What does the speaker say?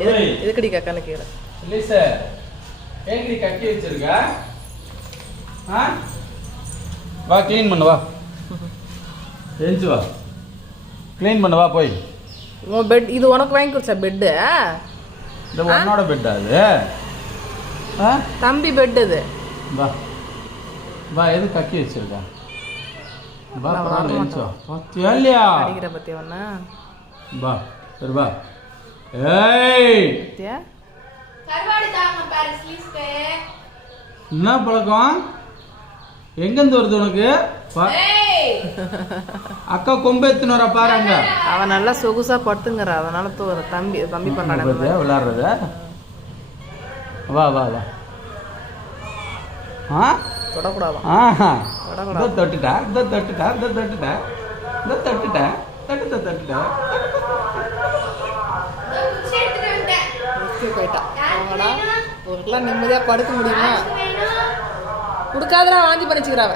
எதுக்கடி கக்கான கீரை இல்லை சார் ஏங்கடி கக்கி வச்சிருக்க வா க்ளீன் பண்ணு வா எழுந்து வா க்ளீன் பண்ணு வா போய் உன் பெட் இது உனக்கு வாங்கி கொடுத்தா பெட்டு இந்த உன்னோட பெட்டா அது தம்பி பெட் இது வா வா எது கக்கி வச்சிருக்க வா பரவாயில்ல எழுந்து வா பாத்தியா இல்லையா அடிக்கிற பத்தி ஒண்ணா வா சரி வா ஏய் பத்தியா கருவாடு தாங்க பாரு ஸ்லீஸ்க்கு என்ன பழக்கம் எங்கேருந்து வருது உனக்கு அக்கா கொம்பு எத்துன்னு வரா பாரு அங்க அவன் நல்லா சொகுசா படுத்துங்கற அதனால தம்பி தம்பி பண்ணானே விளையாடுறத வா வா வா தொடக்கூடாதான் தொட்டுட்டா தொட்டுட்டா தொட்டுட்டா தொட்டுட்டா தொட்டுட்டா தொட்டுட்டா போயிட்டா அவங்கடா உங்களுக்குலாம் நிம்மதியா படுக்க முடியுமா கொடுக்காதடா வாந்தி பண்ணிச்சுக்கிறாவ